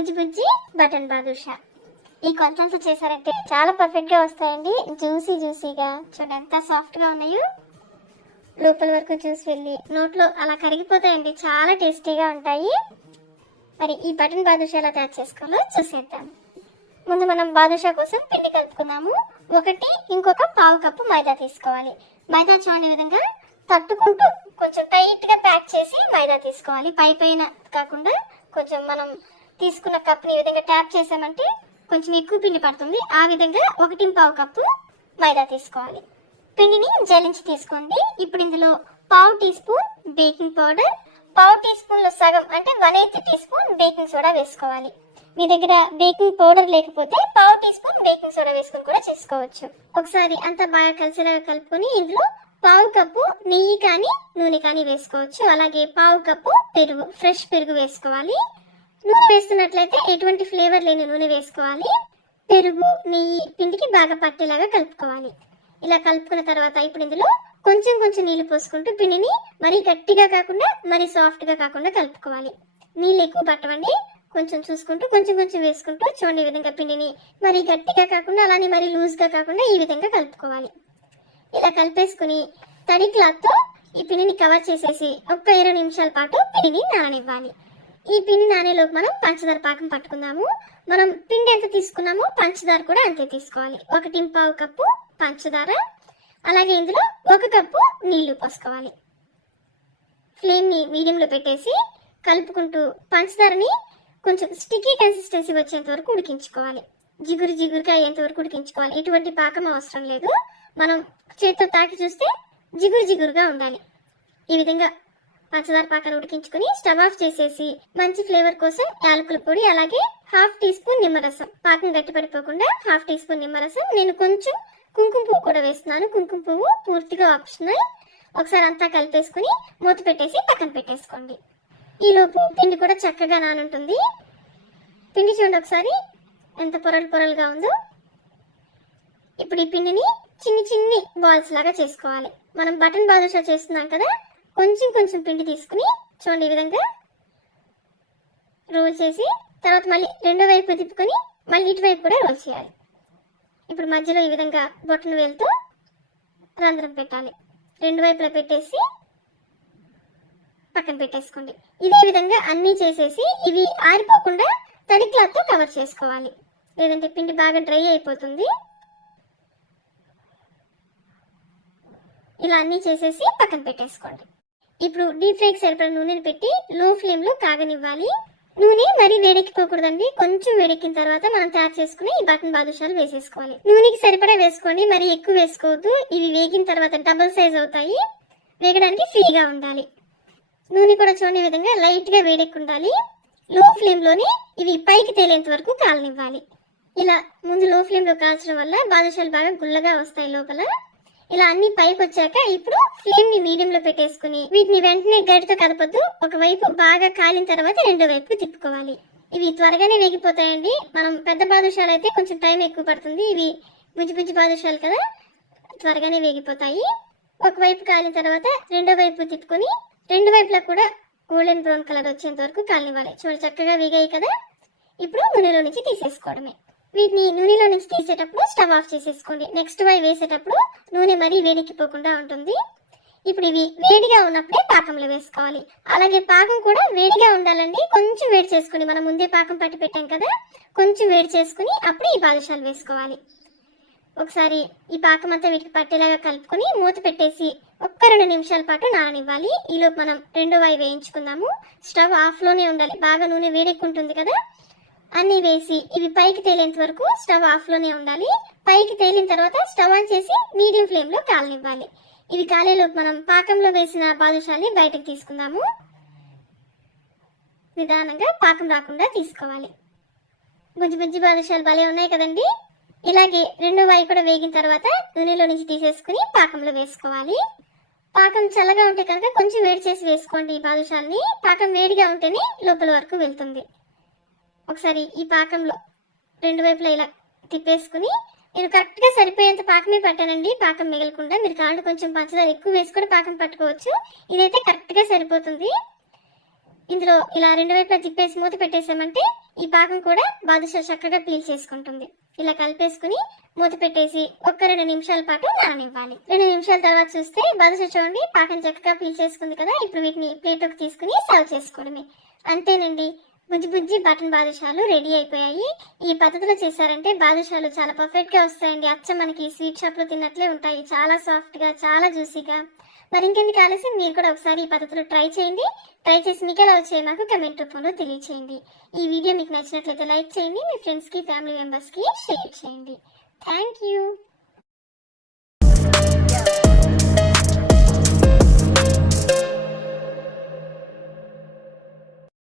బుజ్జి బుజ్జి button badusha. ఈ కొలతలతో చేశారంటే చాలా పర్ఫెక్ట్ గా వస్తాయండి. జ్యూసీగా చూడండి ఎంత సాఫ్ట్ గా ఉన్నాయో. లోపల వరకు జ్యూస్ వెళ్ళి నోట్లో అలా కరిగిపోతాయండి. చాలా టేస్టీగా ఉంటాయి. మరి ఈ బటన్ బాదుషా ఎలా తయారు చేసుకోవాలో చూసేద్దాం. ముందు మనం బాదుషా కోసం పిండి కలుపుకున్నాము. ఇంకొక పావు కప్పు మైదా తీసుకోవాలి. మైదా చూడని విధంగా తట్టుకుంటూ కొంచెం టైట్ గా ప్యాక్ చేసి మైదా తీసుకోవాలి. పైన కాకుండా కొంచెం మనం తీసుకున్న కప్ని ఈ విధంగా ట్యాప్ చేసామంటే కొంచెం ఎక్కువ పిండి పడుతుంది. ఆ విధంగా 1.25 కప్పు మైదా తీసుకోవాలి. పిండిని జల్లించి తీసుకోండి. ఇప్పుడు ఇందులో పావు టీ స్పూన్ బేకింగ్ పౌడర్, పావు టీ స్పూన్ లో సగం అంటే 1/8 టీ స్పూన్ బేకింగ్ సోడా వేసుకోవాలి. మీ దగ్గర బేకింగ్ పౌడర్ లేకపోతే పావు టీ స్పూన్ బేకింగ్ సోడా వేసుకుని కూడా చేసుకోవచ్చు. ఒకసారి అంతా బాగా కలిసేలాగా కలుపుకొని ఇందులో పావు కప్పు నెయ్యి కానీ నూనె కానీ వేసుకోవచ్చు. అలాగే పావు కప్పు పెరుగు, ఫ్రెష్ పెరుగు వేసుకోవాలి. నూనె వేస్తున్నట్లయితే ఎటువంటి ఫ్లేవర్ లేని నూనె వేసుకోవాలి. పెరుగు నెయ్యి పిండికి బాగా పట్టేలాగా కలుపుకోవాలి. ఇలా కలుపుకున్న తర్వాత ఇప్పుడు ఇందులో కొంచెం నీళ్లు పోసుకుంటూ పిండిని మరీ గట్టిగా కాకుండా మరీ సాఫ్ట్ గా కాకుండా కలుపుకోవాలి. నీళ్ళు ఎక్కువ పట్టవండి. కొంచెం చూసుకుంటూ కొంచెం వేసుకుంటూ చూడండి. ఈ విధంగా పిండిని మరీ గట్టిగా కాకుండా అలానే మరీ లూజ్ గా కాకుండా ఈ విధంగా కలుపుకోవాలి. ఇలా కలిపేసుకుని తడి క్లాత్ తో ఈ పిండిని కవర్ చేసేసి ఒక్క 20 నిమిషాల పాటు పిండిని నాననివ్వాలి. ఈ పిండి నానేలోపు మనం పంచదార పాకం పట్టుకుందాము. మనం పిండి ఎంత తీసుకున్నామో పంచదార కూడా అంతే తీసుకోవాలి. 1.25 కప్పు పంచదార, అలాగే ఇందులో 1 కప్పు నీళ్లు పోసుకోవాలి. ఫ్లేమ్ ని మీడియంలో పెట్టేసి కలుపుకుంటూ పంచదారని కొంచెం స్టిక్కీ కన్సిస్టెన్సీ వచ్చేంత వరకు ఉడికించుకోవాలి. జిగురుగా అయ్యేంత వరకు ఉడికించుకోవాలి. ఎటువంటి పాకం అవసరం లేదు. మనం చేతితో తాకి చూస్తే జిగురుగా ఉండాలి. ఈ విధంగా పంచదార పాకాన్ని ఉడికించుకుని స్టవ్ ఆఫ్ చేసేసి మంచి ఫ్లేవర్ కోసం యాలకుల పొడి, అలాగే 1/2 టీ స్పూన్ నిమ్మరసం, పాకం గట్టిపడిపోకుండా 1/2 టీ స్పూన్ నిమ్మరసం, నేను కొంచెం కుంకుమ పువ్వు కూడా వేస్తున్నాను. కుంకుమ పువ్వు పూర్తిగా ఆప్షనల్. ఒకసారి అంతా కలిపేసుకుని మూత పెట్టేసి పక్కన పెట్టేసుకోండి. ఈ లోపు పిండి కూడా చక్కగా నానుంటుంది. పిండి చూడండి ఒకసారి ఎంత పొరలుగా ఉందో. ఇప్పుడు ఈ పిండిని చిన్ని బాల్స్ లాగా చేసుకోవాలి. మనం బటన్ బాదుషా చేస్తున్నాం కదా, కొంచెం పిండి తీసుకుని చూడండి ఈ విధంగా రోల్ చేసి తర్వాత మళ్ళీ రెండో వైపు తిప్పుకొని మళ్ళీ ఇటువైపు కూడా రోల్ చేయాలి. ఇప్పుడు మధ్యలో ఈ విధంగా బొట్టను వేలుతో రంధ్రం పెట్టాలి. రెండు వైపులా పెట్టేసి పక్కన పెట్టేసుకోండి. ఇదే విధంగా అన్ని చేసేసి ఇవి ఆరిపోకుండా తడి క్లాత్ తో కవర్ చేసుకోవాలి, లేదంటే పిండి బాగా డ్రై అయిపోతుంది. ఇలా అన్ని చేసేసి పక్కన పెట్టేసుకోండి. ఇప్పుడు డీప్ ఫ్రైకి సరిపడా నూనెని పెట్టి లో ఫ్లేమ్ లో కాగనివ్వాలి. నూనె మరీ వేడెక్కిపోకూడదండి. కొంచెం వేడెక్కిన తర్వాత మనం తయారు చేసుకుని ఈ బటన్ బాదుషాలు వేసేసుకోవాలి. నూనెకి సరిపడా వేసుకోండి, మరీ ఎక్కువ వేసుకోవద్దు. ఇవి వేగిన తర్వాత డబుల్ సైజ్ అవుతాయి. వేగడానికి ఫ్రీగా ఉండాలి. నూనె కూడా చూడని విధంగా లైట్ గా వేడెక్కి ఉండాలి. లో ఫ్లేమ్ లోనే ఇవి పైకి తేలేంత వరకు కాలనివ్వాలి. ఇలా ముందు లో ఫ్లేమ్ లో కాల్చడం వల్ల బాదుషాలు బాగా గుల్లగా వస్తాయి లోపల. ఇలా అన్ని పైకి వచ్చాక ఇప్పుడు ఫ్లేమ్ ని మీడియం లో పెట్టేసుకుని వీటిని వెంటనే గరిటతో కదపొద్దు. ఒకవైపు బాగా కాలిన తర్వాత రెండో వైపు తిప్పుకోవాలి. ఇవి త్వరగానే వేగిపోతాయండి. మనం పెద్ద బాదుషాలు అయితే కొంచెం టైం ఎక్కువ పడుతుంది. ఇవి బుజ్జి బాదుషాలు కదా, త్వరగానే వేగిపోతాయి. ఒకవైపు కాలిన తర్వాత రెండో వైపు తిప్పుకొని రెండు వైపులా కూడా గోల్డెన్ బ్రౌన్ కలర్ వచ్చేంత వరకు కాలనివ్వాలి. చూడండి చక్కగా వేగాయి కదా. ఇప్పుడు నూనెలో నుంచి తీసేసుకోవడమే. వీటిని నూనెలో నుంచి తీసేటప్పుడు స్టవ్ ఆఫ్ చేసేసుకోండి. నెక్స్ట్ వై వేసేటప్పుడు నూనె మరీ వేడెక్కిపోకుండా ఉంటుంది. ఇప్పుడు ఇవి వేడిగా ఉన్నప్పుడే పాకంలో వేసుకోవాలి. అలాగే పాకం కూడా వేడిగా ఉండాలండి. కొంచెం వేడి చేసుకుని మనం ముందే పాకం పట్టి పెట్టాం కదా, కొంచెం వేడి చేసుకుని అప్పుడు ఈ బాదుషాలు వేసుకోవాలి. ఒకసారి ఈ పాకం అంతా వీటికి పట్టేలాగా కలుపుకొని మూత పెట్టేసి ఒక్క 2 నిమిషాల పాటు నాననివ్వాలి. ఈలోపు మనం రెండో వై వేయించుకుందాము. స్టవ్ ఆఫ్ లోనే ఉండాలి. బాగా నూనె వేడెక్కుంటుంది కదా. అన్ని వేసి ఇవి పైకి తేలేంత వరకు స్టవ్ ఆఫ్ లోనే ఉండాలి. పైకి తేలిన తర్వాత స్టవ్ ఆన్ చేసి మీడియం ఫ్లేమ్ లో కాలనివ్వాలి. ఇవి కాలేలోపు మనం పాకంలో వేసిన బాదుషాల్ని బయటకు తీసుకుందాము. నిదానంగా పాకం రాకుండా తీసుకోవాలి. బుజ్జి బాదుషాలు భలే ఉన్నాయి కదండి. ఇలాగే రెండో వాయి కూడా వేగిన తర్వాత నూనెలో నుంచి తీసేసుకుని పాకంలో వేసుకోవాలి. పాకం చల్లగా ఉంటే కనుక కొంచెం వేడి చేసి వేసుకోండి ఈ బాదుషాల్ని. పాకం వేడిగా ఉంటేనే లోపల వరకు వెళ్తుంది. ఒకసారి ఈ పాకంలో రెండు వైపులా ఇలా తిప్పేసుకుని నేను కరెక్ట్ గా సరిపోయేంత పాకమే పట్టానండి. పాకం మిగలకుండా మీరు కాళ్ళు కొంచెం పంచదార ఎక్కువ వేసి కూడా పాకం పట్టుకోవచ్చు. ఇదైతే కరెక్ట్ గా సరిపోతుంది. ఇందులో ఇలా రెండు వైపులా తిప్పేసి మూత పెట్టేసామంటే ఈ పాకం కూడా బాదుషా చక్కగా పీల్ చేసుకుంటుంది. ఇలా కలిపేసుకుని మూత పెట్టేసి ఒక్క 2 నిమిషాల పాటు నాననివ్వాలి. 2 నిమిషాల తర్వాత చూస్తే బాదుషా చూడండి పాకం చక్కగా పీల్ చేసుకుంది కదా. ఇప్పుడు వీటిని ప్లేట్లోకి తీసుకుని సర్వ్ చేసుకోవడమే. అంతేనండి, బుజ్జి బుజ్జి బటన్ బాదుషాలు రెడీ అయిపోయాయి. ఈ పద్ధతిలో చేశారంటే బాదుషాలు చాలా పర్ఫెక్ట్ గా వస్తాయండి. అచ్చం మనకి స్వీట్ షాప్ లో తిన్నట్లే ఉంటాయి, చాలా సాఫ్ట్ గా, చాలా జ్యూసీగా. మరి ఇంకెందుకు ఆలస్యం, మీరు కూడా ఒకసారి ఈ పద్ధతిలో ట్రై చేయండి. ట్రై చేసి మీకు ఎలా వచ్చాయి మాకు కమెంట్ రూపంలో తెలియచేయండి. ఈ వీడియో మీకు నచ్చినట్లయితే లైక్ చేయండి, మీ ఫ్రెండ్స్ కి ఫ్యామిలీ మెంబర్స్ కి షేర్ చేయండి. Thank you.